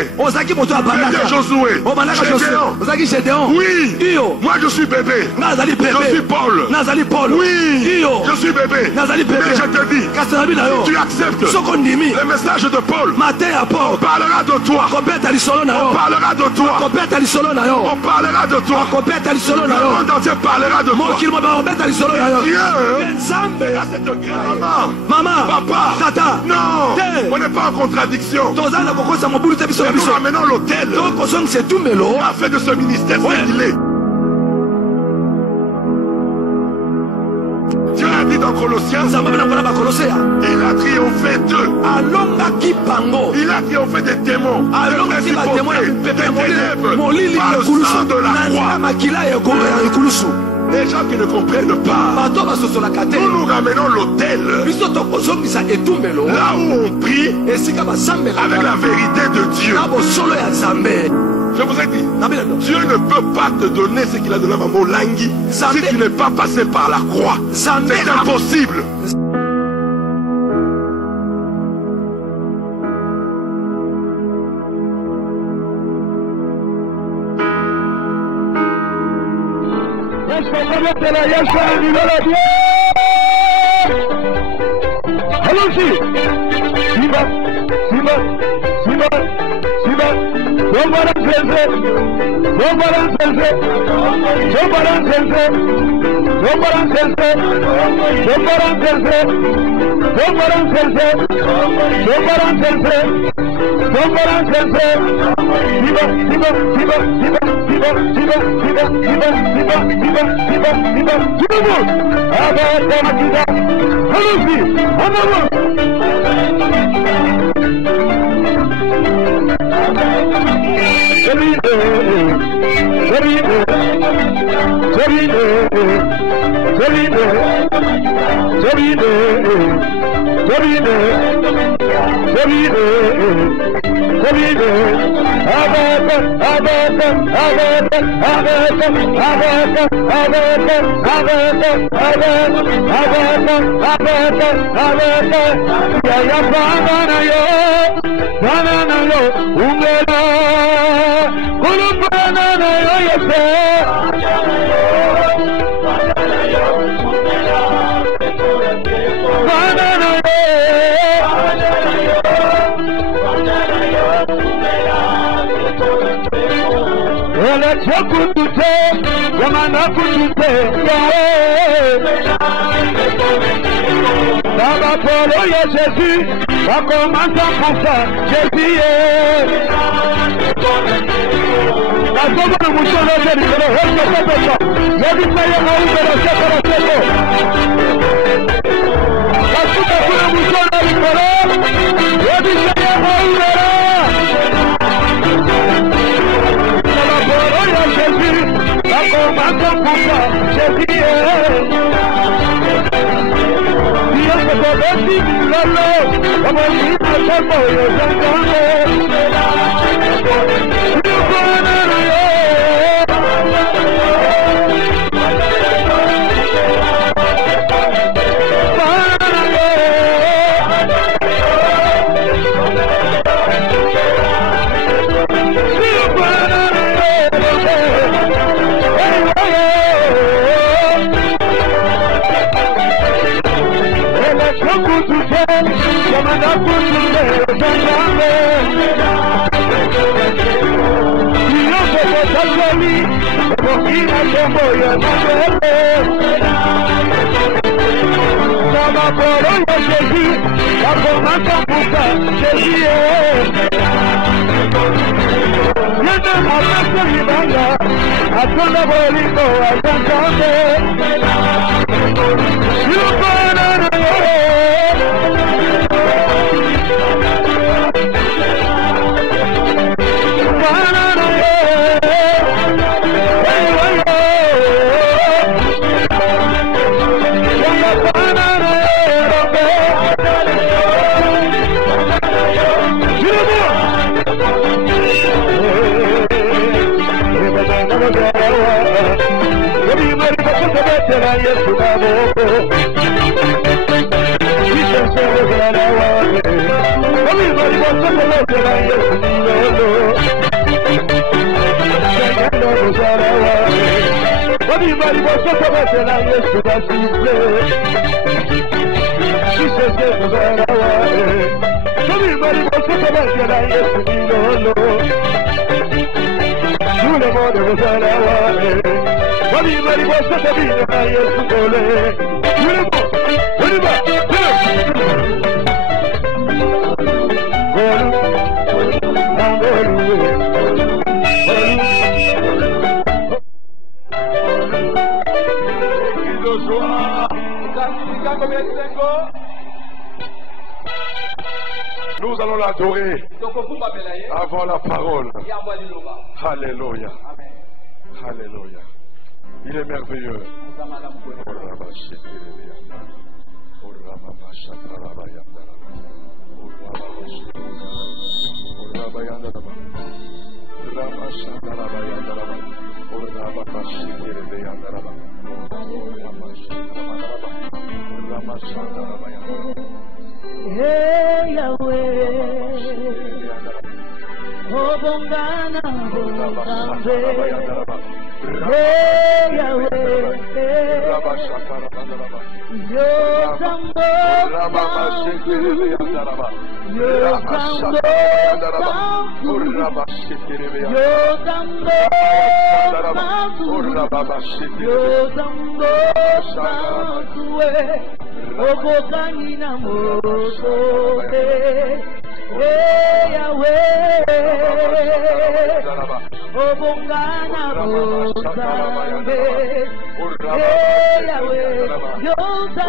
bébé. Bébé Josué. Gédéon. Oui. Moi je suis bébé. Je suis Paul. Oui. Je suis bébé. Mais je te dis, si tu acceptes le message de Paul, on parlera de toi. On parlera de toi. On parlera de toi. Le monde entier parlera de toi. Dieu a cette grâce. Maman, papa, tata, non, on n'est pas en contradiction. Nous ramenons l'autel afin de ce ministère qu'il est. Dieu a dit dans Colossiens, il a triomphé d'eux. Il a triomphé des démons, des ténèbres, par le sang de la croix. Les gens qui ne comprennent pas, nous nous ramenons l'autel là où on prie avec la vérité de Dieu. Je vous ai dit, Dieu ne peut pas te donner ce qu'il a donné à Maman Langui si tu n'es pas passé par la croix. C'est impossible. Allons-y. Jésus, va commencer pour ça, Jésus est. La somme de mouton de Jésus, c'est le reste de cette personne. Il y a du meilleur à ouvrir la chef à la chef. La somme de mouton de Jésus, il y a du meilleur à ouvrir. La parole de Jésus, va commencer pour ça, Jésus est. Yes, Nous allons l'adorer avant la parole. Alléluia. Alléluia. Il est merveilleux. Hey Yahweh, Obongana Bongane. Hey Yahweh, Yo Sambo Sambu, Yo Sambo Sambu, Yo Sambo Sambu, Yo Sambo Sambu. Obokani na mosobe, Yahweh, Obongana mosambe, Yahweh, Yosa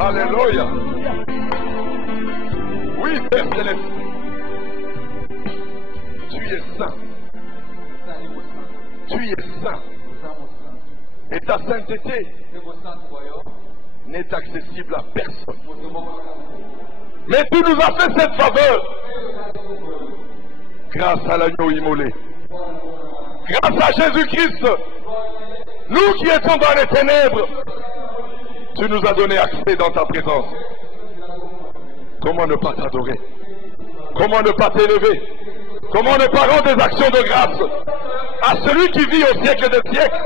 Alléluia. Oui, Père Céleste. Tu es saint. Tu es saint. Et ta sainteté n'est accessible à personne. Mais tu nous as fait cette faveur grâce à l'agneau immolé. Grâce à Jésus-Christ, nous qui étions dans les ténèbres, tu nous as donné accès dans ta présence. Comment ne pas t'adorer? Comment ne pas t'élever? Comment ne pas rendre des actions de grâce à celui qui vit au siècle des siècles,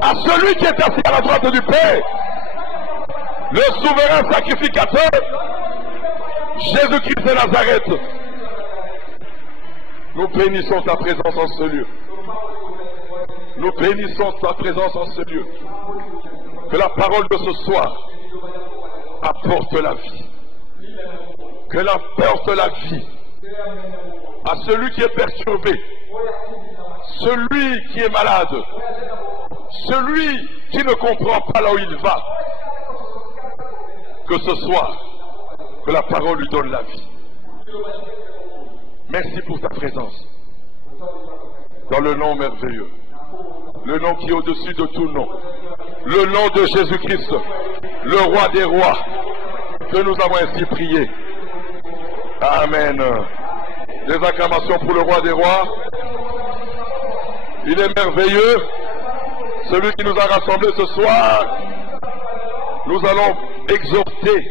à celui qui est assis à la droite du Père, le souverain sacrificateur, Jésus-Christ de Nazareth. Nous bénissons ta présence en ce lieu. Nous bénissons ta présence en ce lieu. Que la parole de ce soir apporte la vie. Qu'elle apporte la vie à celui qui est perturbé, celui qui est malade, celui qui ne comprend pas là où il va. Que ce soir, que la parole lui donne la vie. Merci pour ta présence. Dans le nom merveilleux, le nom qui est au-dessus de tout nom, le nom de Jésus-Christ, le roi des rois, que nous avons ainsi prié. Amen. Des acclamations pour le roi des rois. Il est merveilleux, celui qui nous a rassemblés ce soir. Nous allons exhorter,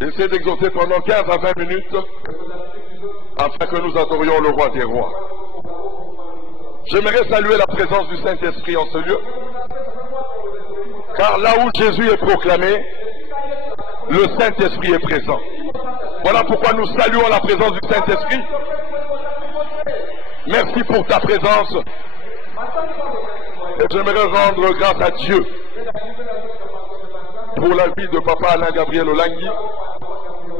essayer d'exhorter pendant 15 à 20 minutes, afin que nous adorions le roi des rois. J'aimerais saluer la présence du Saint-Esprit en ce lieu, car là où Jésus est proclamé, le Saint-Esprit est présent. Voilà pourquoi nous saluons la présence du Saint-Esprit. Merci pour ta présence. Et j'aimerais rendre grâce à Dieu pour la vie de papa Alain Gabriel Olangui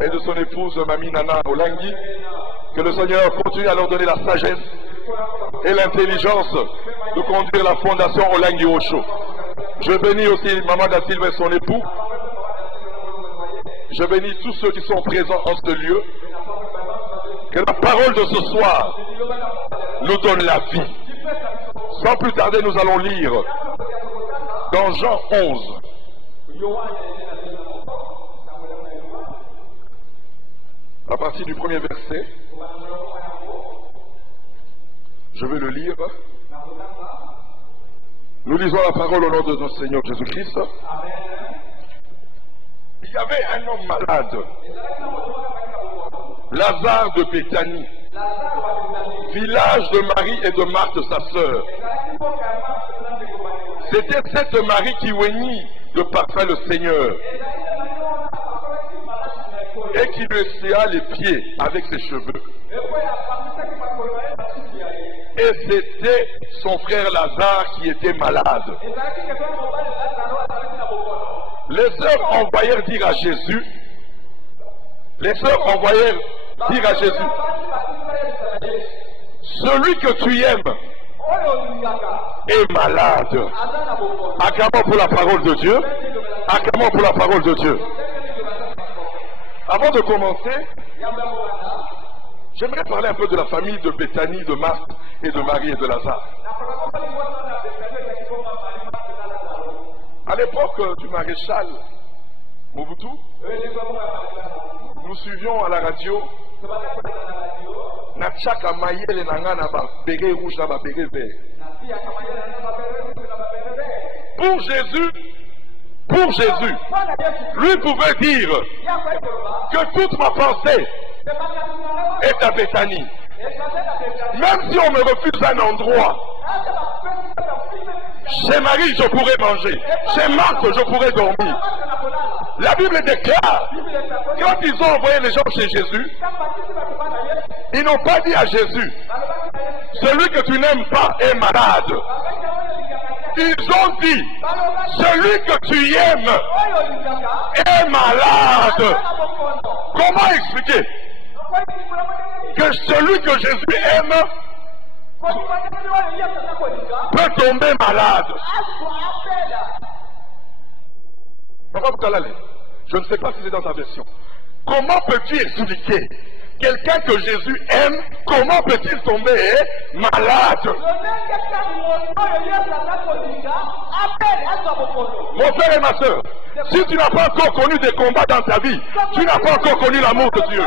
et de son épouse Mamie Nana Olangui. Que le Seigneur continue à leur donner la sagesse et l'intelligence de conduire la fondation Olangui Osho. Je bénis aussi Maman Da Silva et son époux. Je bénis tous ceux qui sont présents en ce lieu. Que la parole de ce soir nous donne la vie. Sans plus tarder, nous allons lire dans Jean 11. À partir du premier verset, je vais le lire. Nous lisons la parole au nom de notre Seigneur Jésus-Christ. Il y avait un homme malade, Lazare de Béthanie, village de Marie et de Marthe sa sœur. C'était cette Marie qui oignit de parfum le Seigneur et qui lui essaya les pieds avec ses cheveux. Et c'était son frère Lazare qui était malade. Les sœurs envoyèrent dire à Jésus, celui que tu aimes est malade. Acclamons pour la parole de Dieu. Acclamons pour la parole de Dieu. Avant de commencer, j'aimerais parler un peu de la famille de Béthanie, de Marthe et de Marie et de Lazare. À l'époque du maréchal Mobutu, nous suivions à la radio Natchaka Mayele Nangana béret rouge là béret vert. Pour Jésus, lui pouvait dire que toute ma pensée est à Béthanie. Même si on me refuse un endroit, chez Marie je pourrais manger, chez Marthe je pourrais dormir. La Bible déclare, quand ils ont envoyé les gens chez Jésus, ils n'ont pas dit à Jésus, celui que tu n'aimes pas est malade. Ils ont dit, celui que tu aimes est malade. Comment expliquer que celui que Jésus aime peut tomber malade? Je ne sais pas si c'est dans ta version. Comment peux-tu expliquer quelqu'un que Jésus aime, comment peut-il tomber malade? Mon frère et ma soeur, si tu n'as pas encore connu des combats dans ta vie, tu n'as pas encore connu l'amour de Dieu.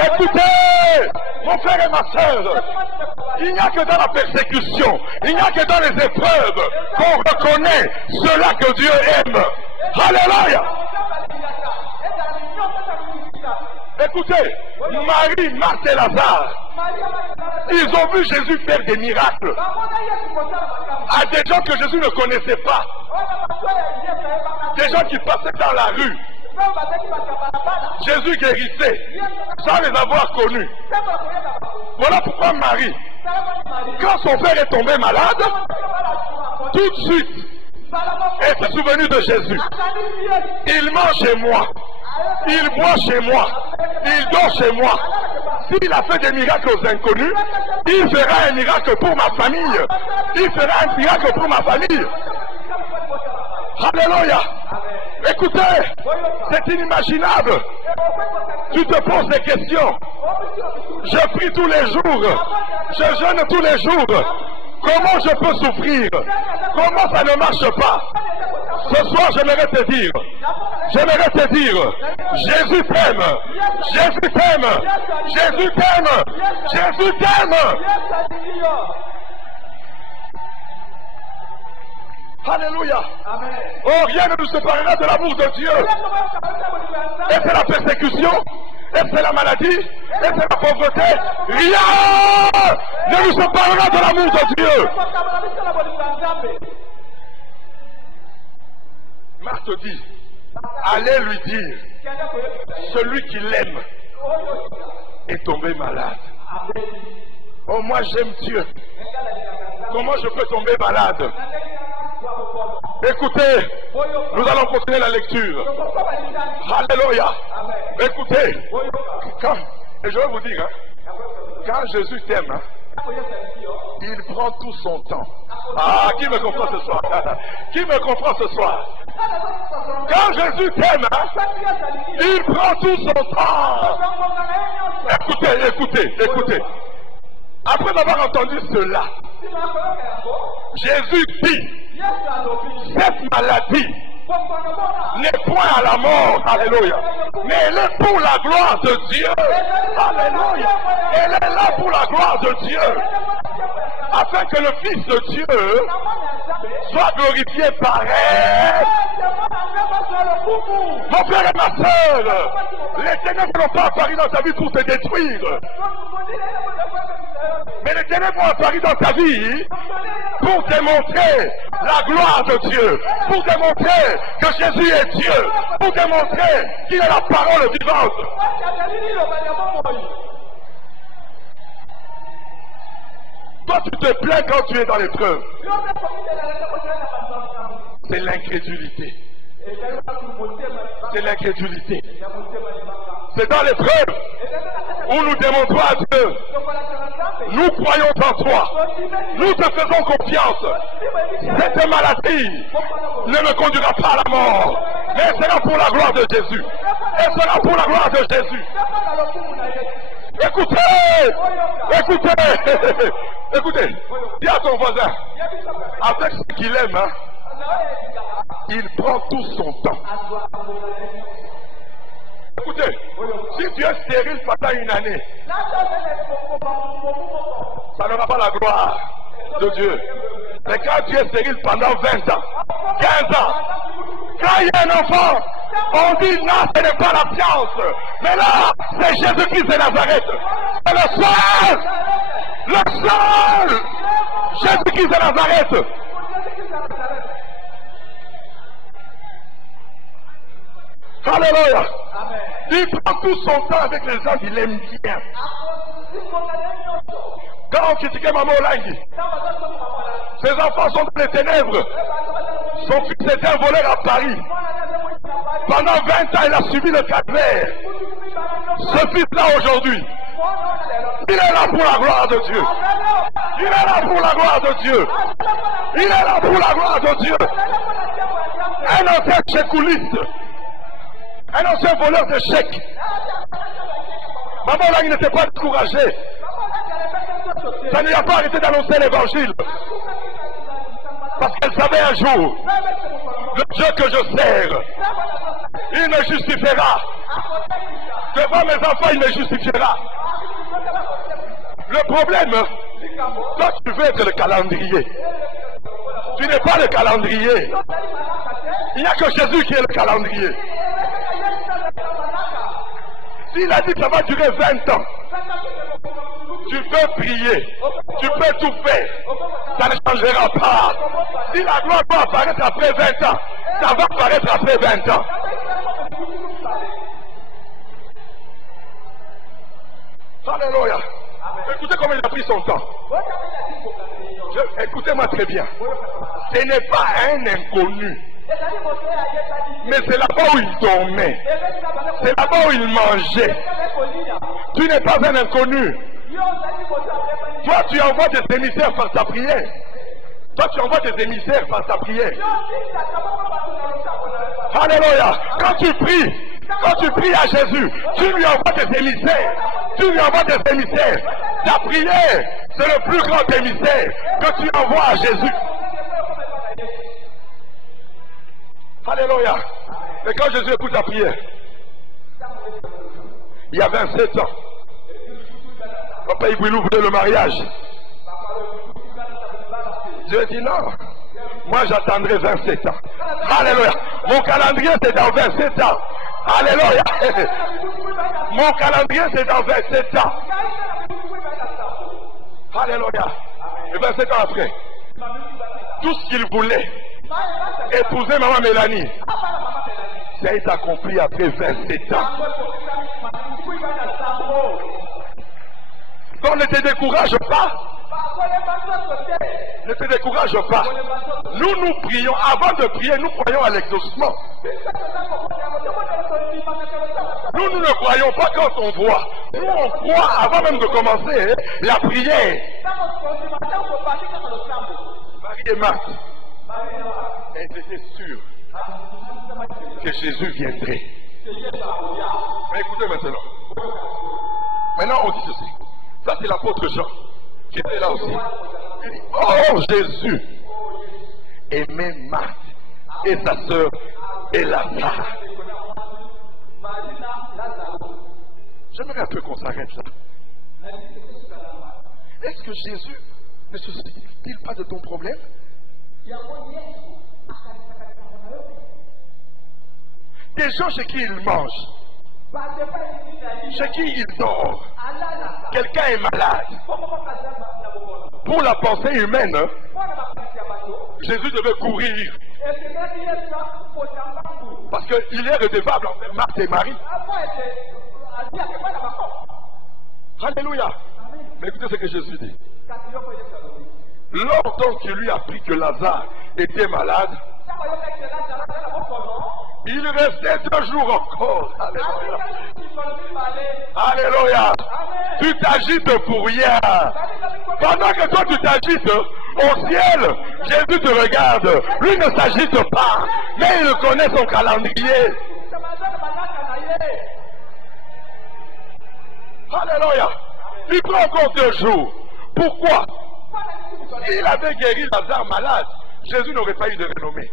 Écoutez, mon frère et ma soeur, il n'y a que dans la persécution, il n'y a que dans les épreuves qu'on reconnaît cela que Dieu aime. Alléluia. Écoutez, Marie, Marthe et Lazare, ils ont vu Jésus faire des miracles à des gens que Jésus ne connaissait pas, des gens qui passaient dans la rue. Jésus guérissait sans les avoir connus. Voilà pourquoi Marie, quand son frère est tombé malade, tout de suite, elle s'est souvenue de Jésus. Il mange chez moi. Il boit chez moi, il dort chez moi. S'il a fait des miracles aux inconnus, il fera un miracle pour ma famille. Il fera un miracle pour ma famille. Alléluia. Écoutez, c'est inimaginable. Tu te poses des questions. Je prie tous les jours. Je jeûne tous les jours. Comment je peux souffrir? Comment ça ne marche pas? Ce soir, j'aimerais te dire, Jésus t'aime, Jésus t'aime, Jésus t'aime, Jésus t'aime. Alléluia. Oh, rien ne nous séparera de l'amour de Dieu. Et c'est la persécution, et c'est la maladie, et c'est la pauvreté. Rien ne nous séparera de l'amour de Dieu. Marthe dit, allez lui dire, celui qui l'aime est tombé malade. Oh, moi j'aime Dieu. Comment je peux tomber malade? Écoutez, nous allons continuer la lecture. Alléluia. Écoutez, et je vais vous dire, quand Jésus t'aime, il prend tout son temps. Ah, qui me comprend ce soir? Qui me comprend ce soir? Quand Jésus t'aime, il prend tout son temps. Écoutez. Après avoir entendu cela, Jésus dit, cette maladie n'est point à la mort, alléluia, mais elle est pour la gloire de Dieu, alléluia, elle est là pour la gloire de Dieu, afin que le Fils de Dieu soit glorifié par elle. Mon frère et ma soeur, les ténèbres n'ont pas apparu dans ta vie pour te détruire, mais les ténèbres ont apparu dans ta vie pour démontrer la gloire de Dieu, pour démontrer que Jésus est Dieu, pour démontrer qu'il est la parole vivante. Toi, tu te plains quand tu es dans l'épreuve. C'est l'incrédulité. C'est l'incrédulité. C'est dans l'épreuve où nous démontrons à Dieu, nous croyons en toi, nous te faisons confiance. Cette maladie ne me conduira pas à la mort, mais elle sera pour la gloire de Jésus. Elle sera pour la gloire de Jésus. Écoutez, dis à ton voisin, avec ce qu'il aime, il prend tout son temps. Écoutez, si tu es stérile pendant une année, ça n'aura pas la gloire de Dieu. Mais quand tu es stérile pendant 20 ans, 15 ans, quand il y a un enfant, on dit non, ce n'est pas la science. Mais là, c'est Jésus-Christ de Nazareth. C'est le seul Jésus-Christ de Nazareth. Alléluia. Il prend tout son temps avec les gens qu'il aime bien. Quand on critiquait Maman Olangi, Ses enfants sont dans les ténèbres. Son fils était un voleur à Paris. Pendant 20 ans, il a subi le calvaire. Ce fils-là aujourd'hui, il est là pour la gloire de Dieu. Il est là pour la gloire de Dieu. Il est là pour la gloire de Dieu. Un ancien chécouliste. Un ancien voleur de chèques. Maman là, il n'était pas découragé. Ça ne lui a pas arrêté d'annoncer l'évangile. Parce qu'elle savait un jour, le Dieu que je sers, il me justifiera. Devant mes enfants, il me justifiera. Le problème, toi tu veux être le calendrier. Tu n'es pas le calendrier. Il n'y a que Jésus qui est le calendrier. S'il a dit que ça va durer 20 ans, tu peux prier, tu peux tout faire, ça ne changera pas. Si la gloire va apparaître après 20 ans, ça va apparaître après 20 ans. Alléluia. Écoutez comment il a pris son temps. Écoutez-moi très bien. Ce n'est pas un inconnu. Mais c'est là-bas où il dormait. C'est là-bas où il mangeait. Tu n'es pas un inconnu. Toi, tu envoies des émissaires par ta prière. Toi, tu envoies des émissaires par ta prière. Alléluia. Quand tu pries à Jésus, tu lui envoies des émissaires. Tu lui envoies des émissaires. Ta prière, c'est le plus grand émissaire que tu envoies à Jésus. Alléluia. Et quand Jésus écoute ta prière, il y a 27 ans, papa il voulait le mariage. Dieu dit non, moi j'attendrai 27 ans. Alléluia. Mon calendrier c'est dans 27 ans. Alléluia. Mon calendrier c'est dans 27 ans. Alléluia. Et 27 ans après, tout ce qu'il voulait, épouser maman Mélanie, ça a été accompli après 27 ans. Donc ne te décourage pas. Ne te décourage pas. Nous prions. Avant de prier, nous croyons à l'exaucement. Nous ne croyons pas quand on voit. Nous on croit avant même de commencer la prière. Marie et Marthe, elles étaient sûres que Jésus viendrait. Mais écoutez maintenant. Maintenant on dit ceci. Ça c'est l'apôtre Jean qui était là aussi. Il dit, oh Jésus aimait Marthe et sa sœur et Lazare. J'aimerais un peu qu'on s'arrête là. Est-ce que Jésus ne se soucie-t-il pas de ton problème? Des gens chez qui il mange, chez qui il dort. Quelqu'un est malade. Pour la pensée humaine, Jésus devait courir. Parce qu'il est redevable envers Marthe et Marie. Alléluia. Mais écoutez ce que Jésus dit. Lors qu'il lui a appris que Lazare était malade, il restait 2 jours encore. Alléluia. Alléluia. Tu t'agites pour rien. Pendant que toi tu t'agites, au ciel, Jésus te regarde. Lui ne s'agite pas, mais il connaît son calendrier. Alléluia. Il prend encore 2 jours. Pourquoi? S'il avait guéri Lazare malade, Jésus n'aurait pas eu de renommée.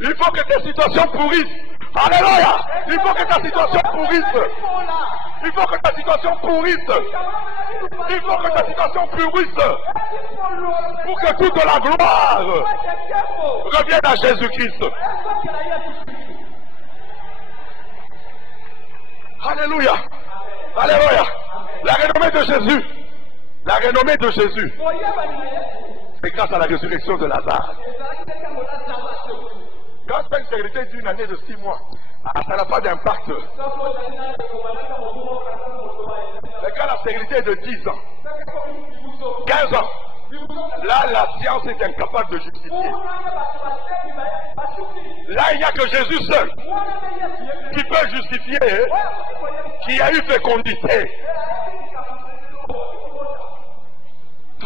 Il faut que ta situation pourrisse. Alléluia. Il faut que ta situation pourrisse. Il faut que ta situation pourrisse. Il faut que ta situation pourrisse. Pour que toute la gloire revienne à Jésus-Christ. Alléluia. Alléluia. La renommée de Jésus. La renommée de Jésus. C'est grâce à la résurrection de Lazare. Quand tu as une période d'une année de 6 mois, Ah, ça n'a pas d'impact. Mais quand la stérilité est de 10 ans, 15 ans, là, la science est incapable de justifier. Là, il n'y a que Jésus seul qui peut justifier qui a eu fécondité.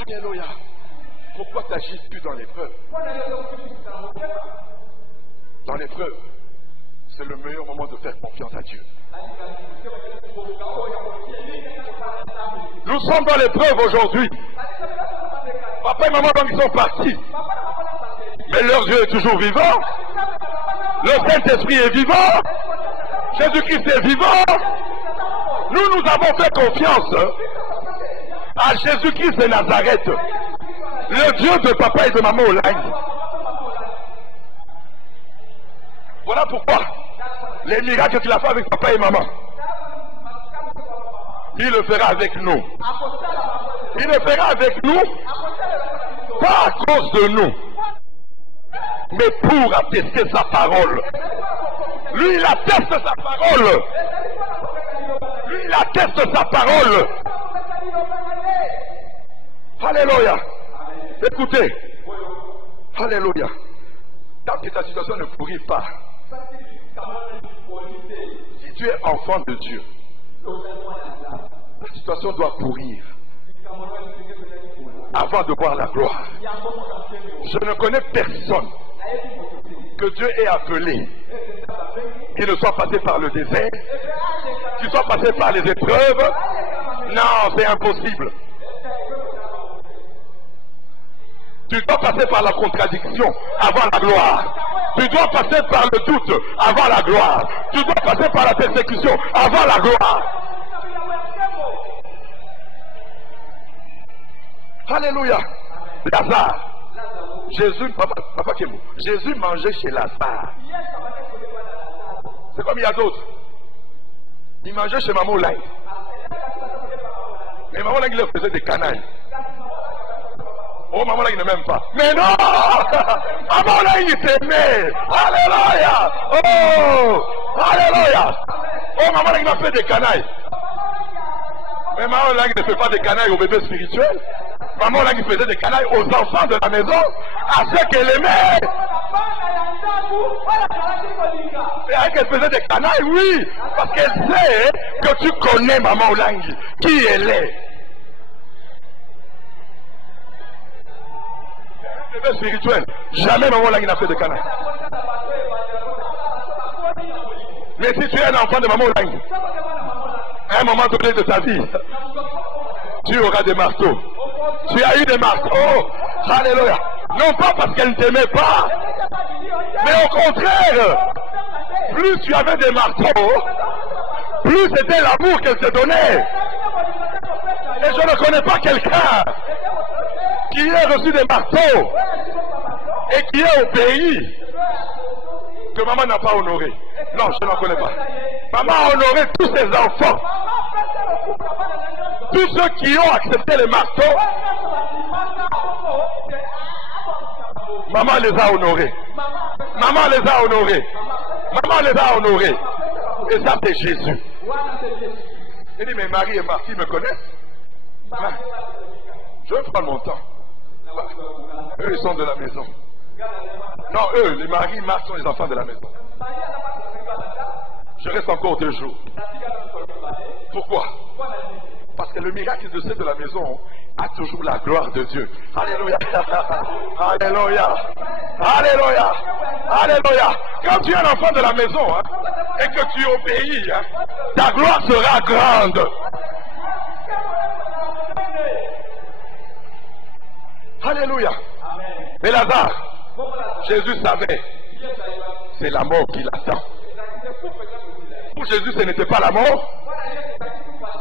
Alléluia. Pourquoi tu n'agis plus dans l'épreuve? Dans l'épreuve, c'est le meilleur moment de faire confiance à Dieu. Nous sommes dans l'épreuve aujourd'hui. Papa et maman, donc, ils sont partis. Mais leur Dieu est toujours vivant. Le Saint-Esprit est vivant. Jésus-Christ est vivant. Nous avons fait confiance à Jésus-Christ de Nazareth, le Dieu de papa et de maman Olangi. Voilà pourquoi les miracles qu'il a fait avec papa et maman, il le fera avec nous. Il le fera avec nous, pas à cause de nous, mais pour attester sa parole. Lui, il atteste sa parole. Lui, il atteste sa parole. Alléluia. Écoutez. Alléluia. Tant que ta situation ne pourrit pas, si tu es enfant de Dieu, ta situation doit pourrir avant de voir la gloire. Je ne connais personne que Dieu ait appelé qui ne soit passé par le désert, qui soit passé par les épreuves. Non, c'est impossible. Tu dois passer par la contradiction avant la gloire. Tu dois passer par le doute avant la gloire. Tu dois passer par la persécution avant la gloire. Alléluia. Lazare. Jésus, papa Kemo, Jésus mangeait chez Lazare. C'est comme il y a d'autres. Il mangeait chez Maman Olangi. Mais Maman Olangi leur faisait des canailles. Oh, Maman Olangi ne m'aime pas. Mais non! Maman Olangi t'aimait. Alléluia! Oh! Alléluia! Oh, Maman Olangi m'a fait des canailles. Mais Maman Olangi ne fait pas des canailles aux bébés spirituels. Maman Olangi faisait des canailles aux enfants de la maison, à ceux qu'elle aimait. Et elle faisait des canailles, oui, parce qu'elle sait que tu connais Maman Olangi, qui elle est. Bébé spirituel, jamais Maman Olangi n'a fait de canailles. Mais si tu es un enfant de Maman Olangi, à un moment donné de ta vie, tu auras des marteaux. Tu as eu des marteaux. Oh, alléluia. Non pas parce qu'elle ne t'aimait pas, mais au contraire, plus tu avais des marteaux, plus c'était l'amour qu'elle te donnait. Et je ne connais pas quelqu'un qui ait reçu des marteaux et qui ait obéi que maman n'a pas honoré. Non, je n'en connais pas. Maman a honoré tous ses enfants. Tous ceux qui ont accepté les marteaux, maman les a honorés. Maman les a honorés. Maman les a honorés. Et ça, c'est Jésus. Il dit, mais Marie et Marthe me connaissent. Je vais prendre mon temps. Eux, ils sont de la maison. Non, eux, les maris et Marthe sont les enfants de la maison. Je reste encore 2 jours. Pourquoi? Parce que le miracle de ceux de la maison a toujours la gloire de Dieu. Alléluia. Alléluia. Alléluia. Alléluia. Quand tu es un enfant de la maison et que tu obéis, ta gloire sera grande. Alléluia. Mais Lazare, Jésus savait, c'est la mort qui l'attend. Pour Jésus, ce n'était pas la mort.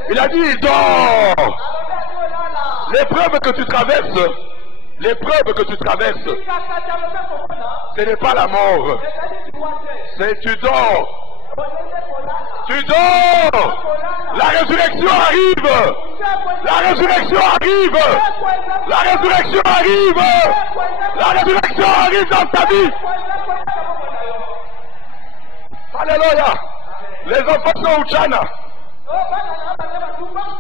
Il a dit, il dort. L'épreuve que tu traverses, ce n'est pas la mort. C'est tu dors. Tu dors. La résurrection arrive. La résurrection arrive. La résurrection arrive. La résurrection arrive dans ta vie. Alléluia. Les enfants sont Uchana.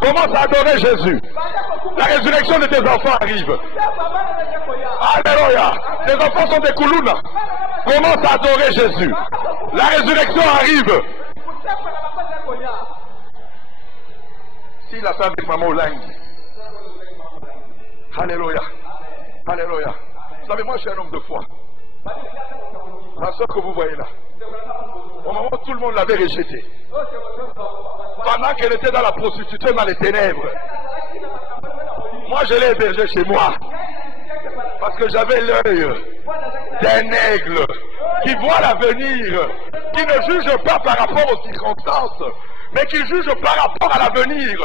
Commence à adorer Jésus. La résurrection de tes enfants arrive. Alléluia. Tes enfants sont des Koulouna. Commence à adorer Jésus. La résurrection arrive. S'il a fait avec maman Olangi. Alléluia. Alléluia. Vous savez, moi je suis un homme de foi. La soeur que vous voyez là. Au moment où tout le monde l'avait rejetée. Pendant qu'elle était dans la prostitution, dans les ténèbres. Moi je l'ai hébergée chez moi. Parce que j'avais l'œil d'un aigle qui voit l'avenir, qui ne juge pas par rapport aux circonstances, mais qui juge par rapport à l'avenir.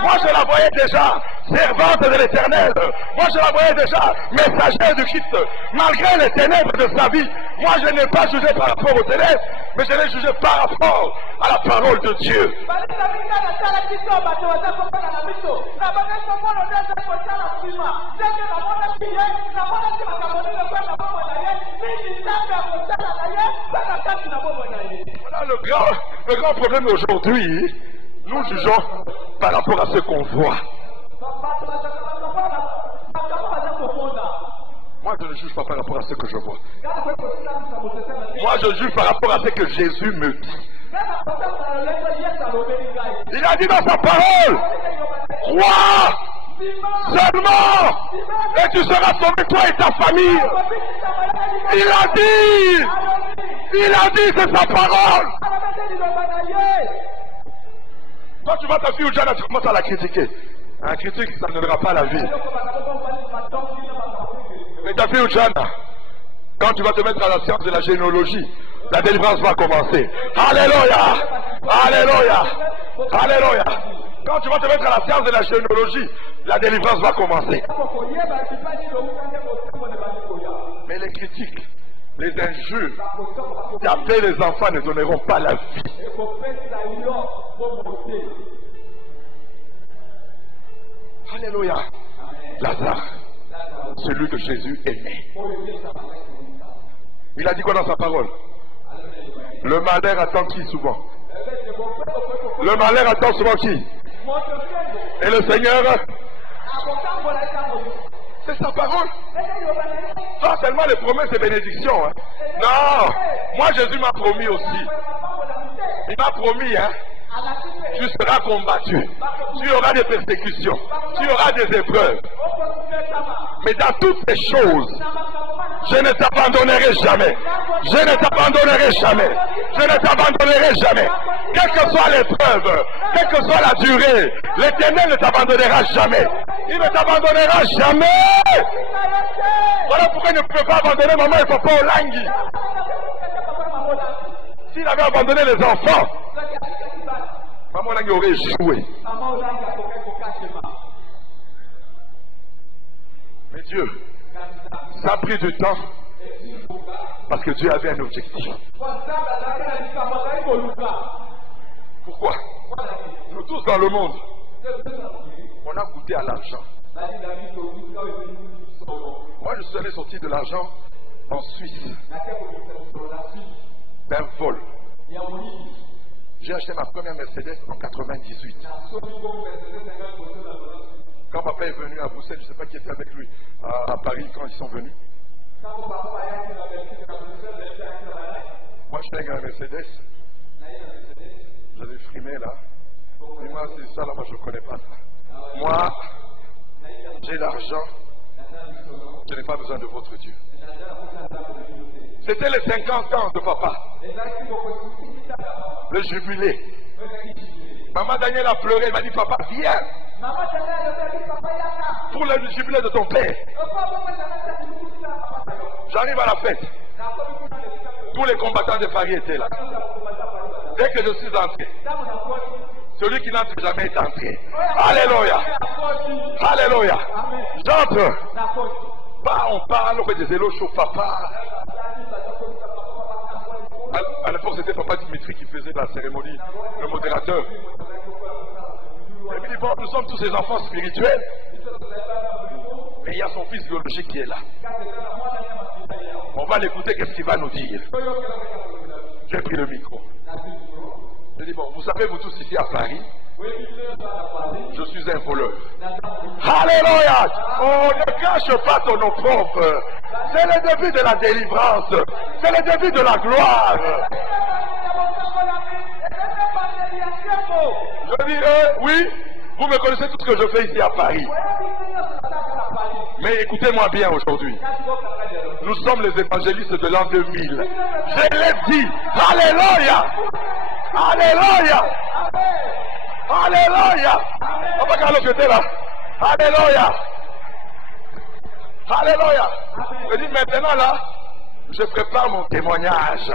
Moi je la voyais déjà servante de l'Éternel. Moi je la voyais déjà messagère du Christ. Malgré les ténèbres de sa vie, moi je n'ai pas jugé par rapport aux ténèbres, mais je l'ai jugé par rapport à la parole de Dieu. Voilà le grand problème aujourd'hui. Nous jugeons par rapport à ce qu'on voit. Moi, je ne juge pas par rapport à ce que je vois. Moi, je juge par rapport à ce que Jésus me dit. Il a dit dans sa parole, crois seulement et tu seras sauvé, toi et ta famille. Il a dit, c'est sa parole. Quand tu vois ta fille ou Jana, tu commences à la critiquer. Un critique, ça ne donnera pas la vie. Mais ta fille ou Jana, quand tu vas te mettre à la science de la généalogie, la délivrance va commencer. Alléluia! Alléluia! Alléluia! Quand tu vas te mettre à la science de la généalogie, la délivrance va commencer. Mais les critiques, les injures, taper les enfants ne donneront pas la vie. Alléluia. Lazare, celui que Jésus aimait. Il a dit quoi dans sa parole? Le malheur attend qui souvent? Le malheur attend souvent qui? Et le Seigneur? C'est sa parole. Pas seulement les promesses et bénédictions. Hein. Non, moi Jésus m'a promis aussi. Il m'a promis, hein. Tu seras combattu. Tu auras des persécutions. Tu auras des épreuves. Mais dans toutes ces choses, je ne t'abandonnerai jamais. Je ne t'abandonnerai jamais. Je ne t'abandonnerai jamais. Quelle que soit l'épreuve, quelle que soit la durée, l'Éternel ne t'abandonnera jamais. Il ne t'abandonnera jamais. Voilà pourquoi il ne peut pas abandonner maman et papa au Langui. S'il avait abandonné les enfants, maman Langui aurait échoué. Mais Dieu, ça a pris du temps parce que Dieu avait un objectif. Pourquoi? Nous tous dans le monde, on a goûté à l'argent. Moi, je suis allé sortir de l'argent en Suisse d'un vol. J'ai acheté ma première Mercedes en 98. Quand papa est venu à Bruxelles, je ne sais pas qui était avec lui à Paris quand ils sont venus. Moi, j'étais avec un Mercedes. J'avais frimé là. Et moi, c'est ça là, moi je ne connais pas ça. Moi, j'ai l'argent. Je n'ai pas besoin de votre Dieu. C'était les 50 ans de papa. Le jubilé. Maman Daniel a pleuré, elle m'a dit, papa, viens. Pour le jubilé de ton père. J'arrive à la fête. Tous les combattants de Paris étaient là. Dès que je suis entré, celui qui n'entre jamais est entré. Alléluia. Alléluia. J'entre. Bah, on parle, on fait des éloges sur papa. À l'époque, c'était papa Dimitri qui faisait la cérémonie, le modérateur. Et puis, bon, nous sommes tous ces enfants spirituels. Mais il y a son fils biologique qui est là. On va l'écouter, qu'est-ce qu'il va nous dire. J'ai pris le micro. Je dis, bon, vous savez, vous tous ici à Paris, je suis un voleur. Alléluia! On ne cache pas ton opprobre. C'est le début de la délivrance. C'est le début de la gloire. Je dis, oui, vous me connaissez tout ce que je fais ici à Paris. Mais écoutez-moi bien aujourd'hui. Nous sommes les évangélistes de l'an 2000. Je l'ai dit. Alléluia! Alléluia! Alléluia! Papa Carlos, j'étais là. Alléluia! Alléluia! Je dis maintenant là, je prépare mon témoignage.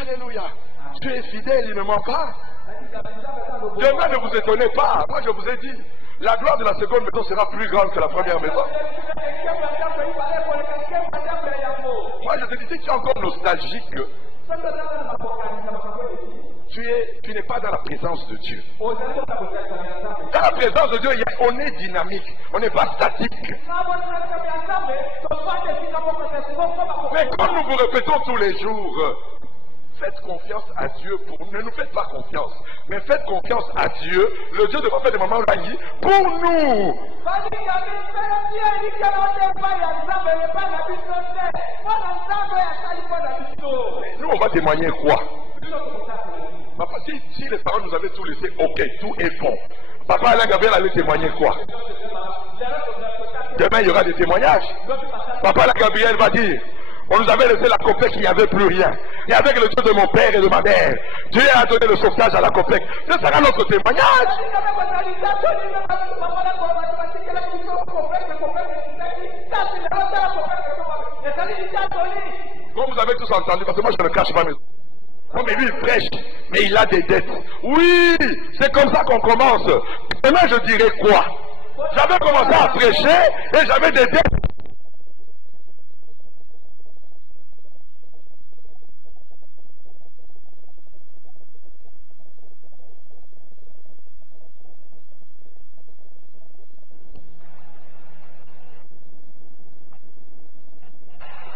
Alléluia! Dieu est fidèle, il ne ment pas. Demain, ne vous étonnez pas. Moi, je vous ai dit, la gloire de la seconde maison sera plus grande que la première maison. Moi, je te dis, si tu es encore nostalgique, tu n'es pas dans la présence de Dieu. Dans la présence de Dieu, on est dynamique, on n'est pas statique. Mais comme nous vous répétons tous les jours, faites confiance à Dieu pour nous. Ne nous faites pas confiance, mais faites confiance à Dieu, le Dieu de prophète de Maman Langi, pour nous. Nous, on va témoigner quoi? Papa, si les parents nous avaient tout laissé, ok, tout est bon. Papa Alain Gabriel allait témoigner quoi? Demain, il y aura des témoignages. Papa Alain Gabriel va dire, on nous avait laissé la COPEC, il n'y avait plus rien. Et avec le Dieu de mon père et de ma mère, Dieu a donné le sauvetage à la COPEC. Ce sera notre témoignage. Comme vous avez tous entendu, parce que moi je ne cache pas mes... Non mais lui il prêche, mais il a des dettes. Oui, c'est comme ça qu'on commence. Demain je dirais quoi? J'avais commencé à prêcher et j'avais des dettes.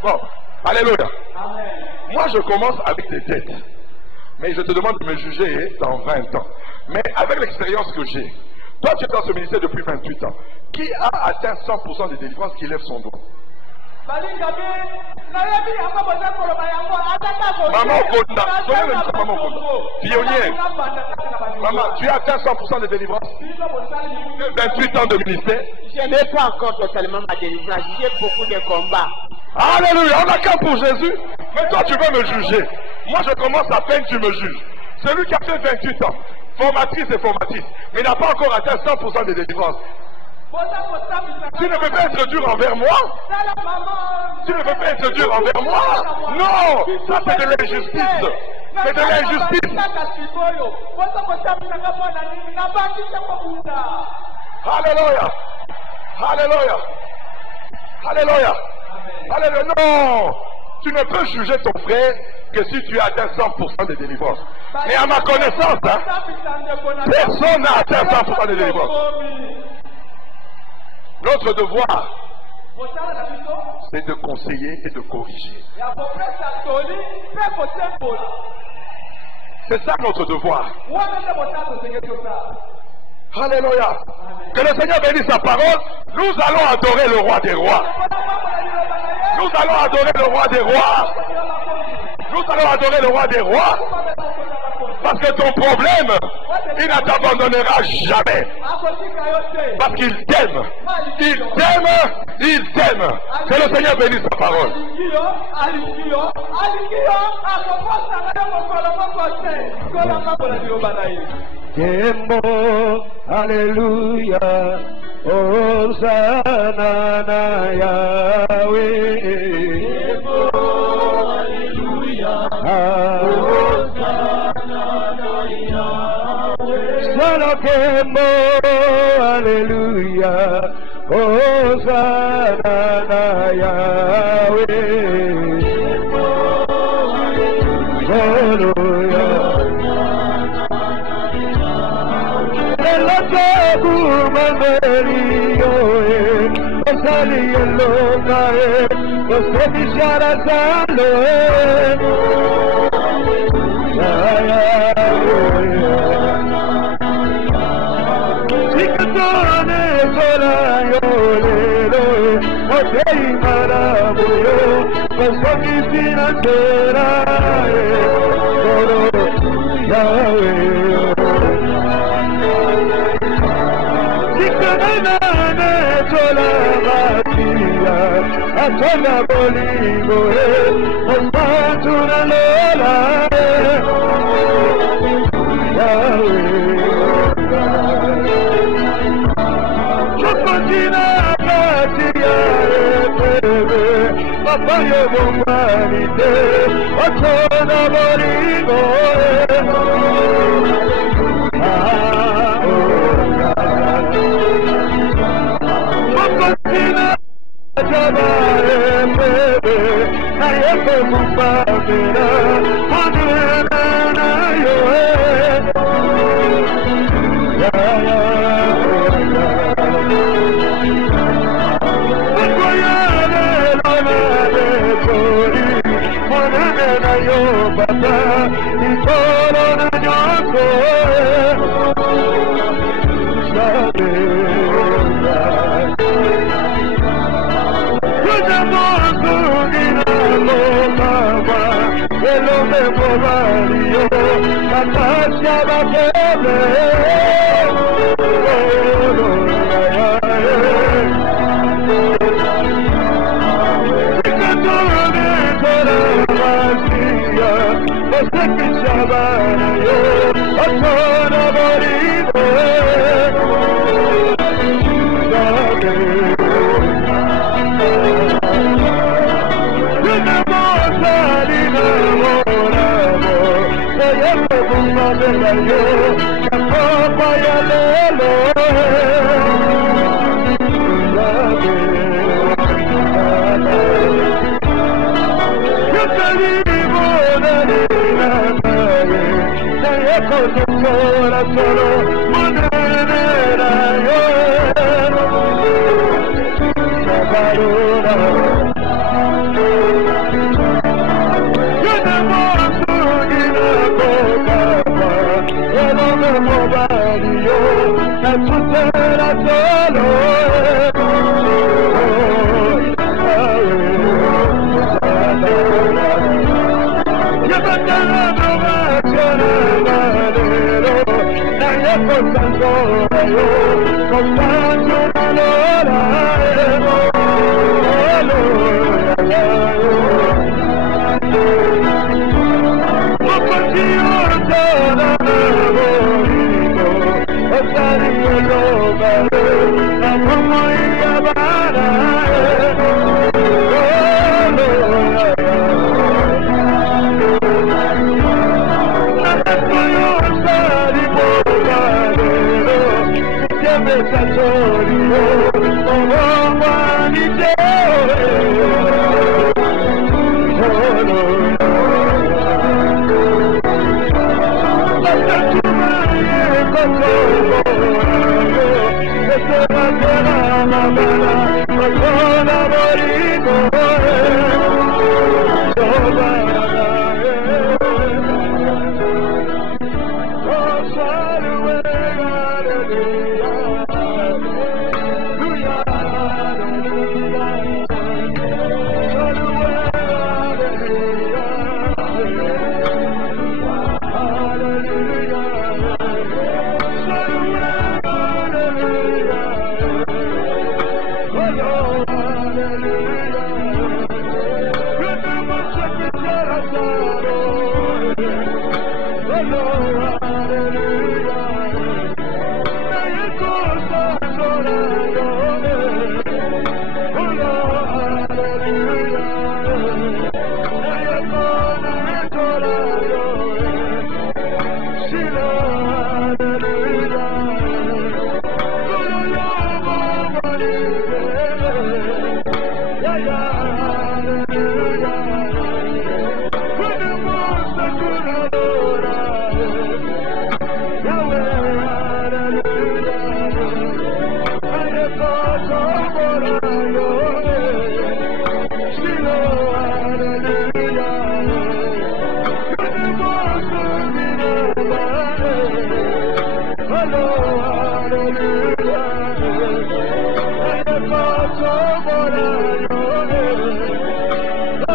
Bon, alléluia. Moi, je commence avec des dettes. Mais je te demande de me juger dans 20 ans. Mais avec l'expérience que j'ai, toi, tu es dans ce ministère depuis 28 ans. Qui a atteint 100% des délivrances qui lève son doigt? Maman Konda, Maman Konda, pionnière. Maman, tu as atteint 100% des délivrances? 28 ans de ministère? Je n'ai pas encore totalement ma délivrance. J'ai beaucoup de combats. Alléluia, on n'a qu'un pour Jésus. Mais toi, tu veux me juger. Moi, je commence à peine, tu me juges. Celui qui a fait 28 ans, formatrice et formatrice, mais n'a pas encore atteint 100% des délivrances. Tu ne peux pas être dur envers moi. Tu ne peux pas être dur envers moi. Non, ça c'est de l'injustice. C'est de l'injustice. Alléluia. Alléluia. Alléluia. Alléluia. Non. Tu ne peux juger ton frère que si tu as atteint 100% des délivrances. Mais à ma connaissance, hein, personne n'a atteint 100% des délivrances. Notre devoir, c'est de conseiller et de corriger. C'est ça notre devoir. Alléluia. Que le Seigneur bénisse sa parole. Nous allons adorer le roi des rois. Nous allons adorer le roi des rois. Nous allons adorer le roi des rois. Parce que ton problème, il ne t'abandonnera jamais. Parce qu'il t'aime. Il t'aime. Il t'aime. Que le Seigneur bénisse sa parole. Alléluia. Hosanna na Yahweh. Alléluia. Salakemo, alléluia, Hosanna na Yahweh, alléluia. Elato kumameliyo, Hosanna Hallelujah.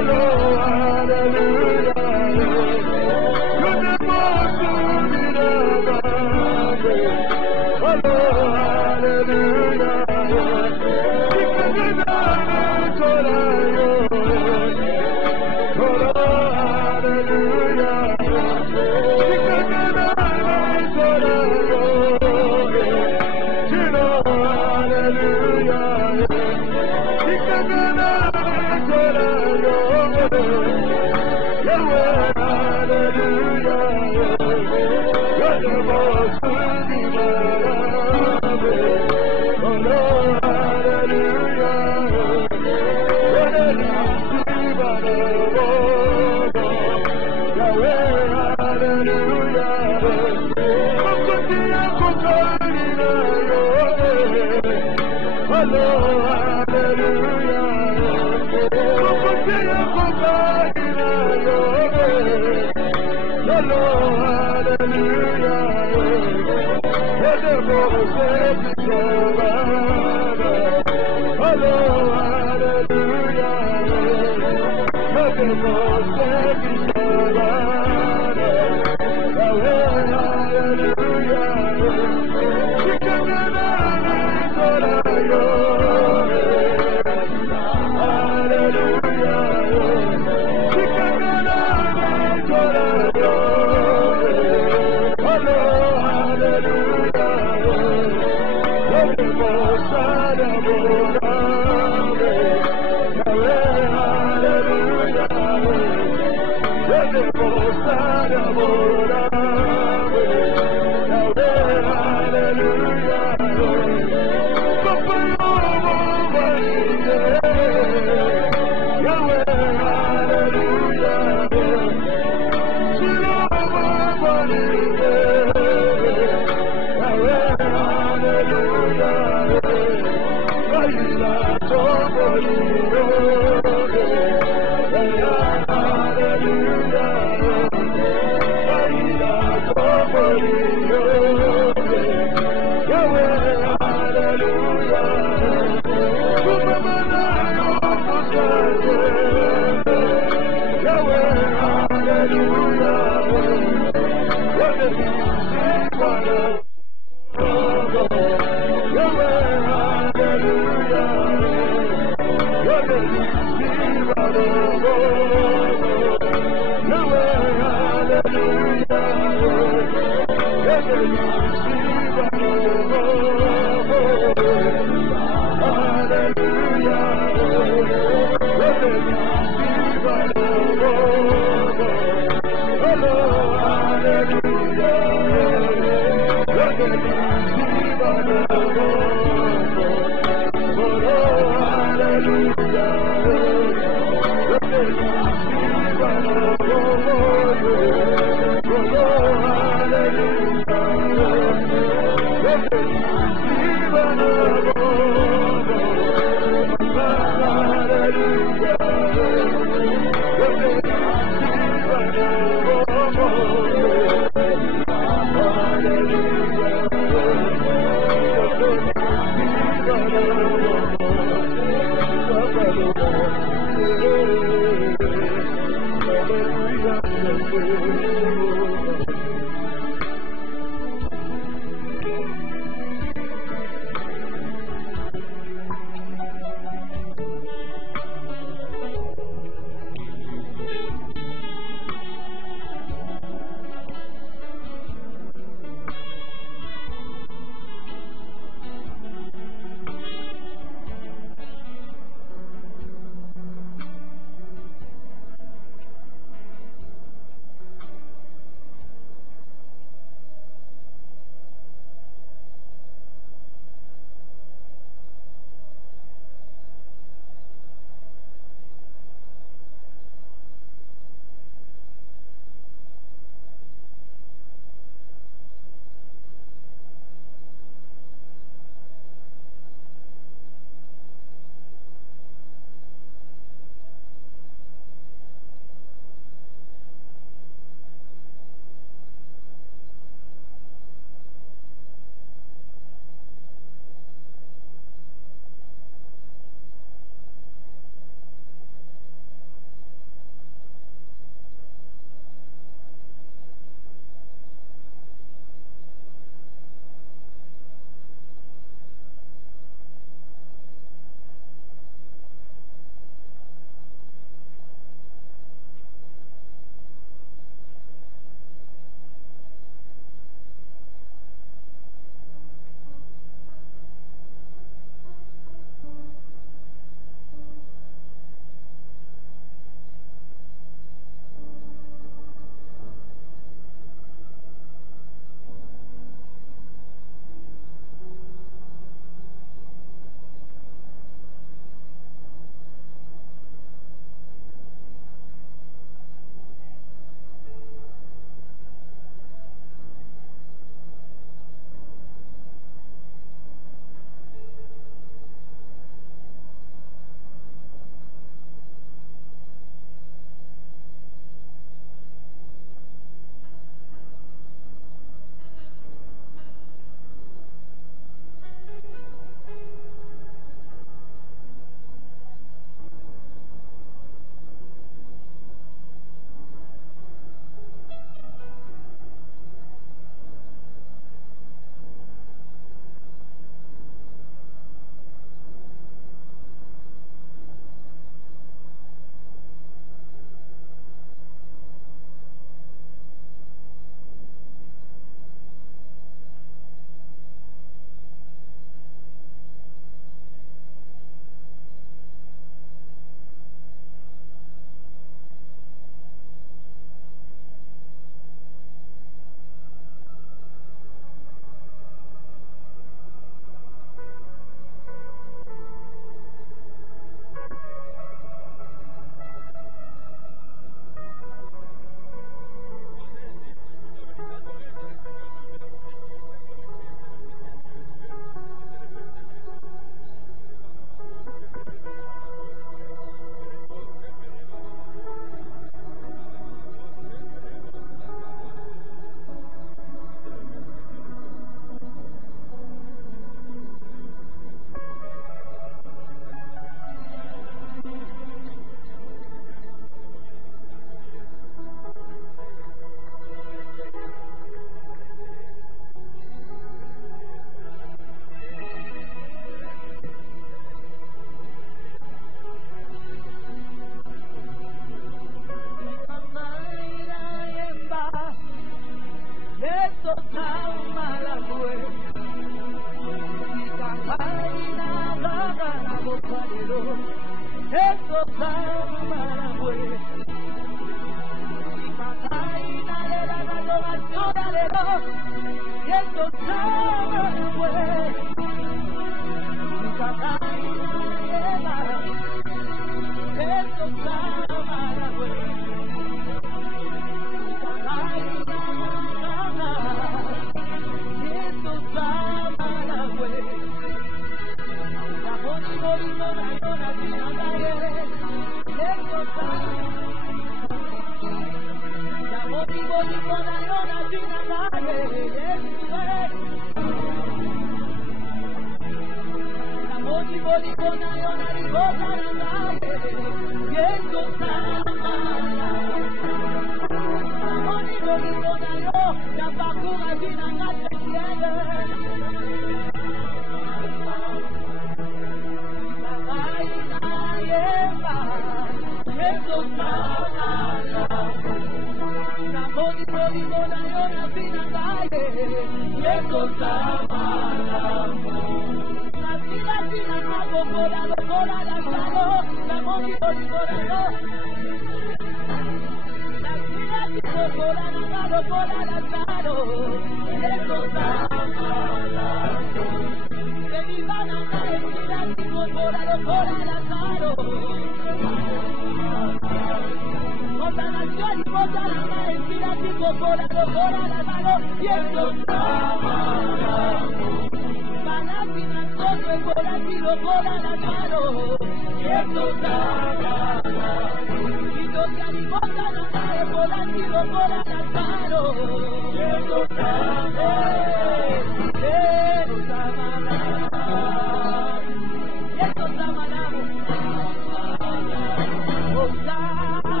Hallelujah.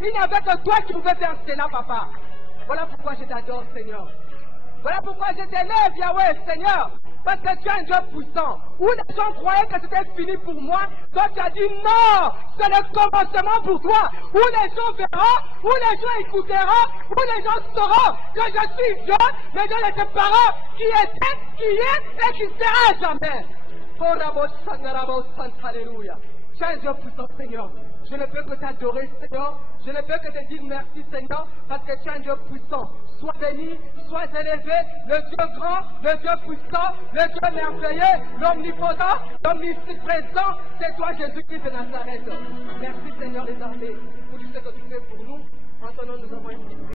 Il n'y avait que toi qui pouvais faire cela, papa. Voilà pourquoi je t'adore, Seigneur. Voilà pourquoi je t'élève, Yahweh, Seigneur. parce que tu es un Dieu puissant. Où les gens croyaient que c'était fini pour moi, toi tu as dit non, c'est le commencement pour toi. Où les gens verront, où les gens écouteront, où les gens sauront que je suis Dieu, mais Dieu est tes parents qui était, qui est et qui sera à jamais. Alléluia. Tu es un Dieu puissant, Seigneur. Je ne peux que t'adorer, Seigneur. Je ne peux que te dire merci, Seigneur, parce que tu es un Dieu puissant. Sois béni, sois élevé, le Dieu grand, le Dieu puissant, le Dieu merveilleux, l'omnipotent, l'omniprésent. C'est toi, Jésus-Christ de Nazareth. Merci, Seigneur des armées, pour tout ce que tu fais pour nous. En ton nom, nous avons été.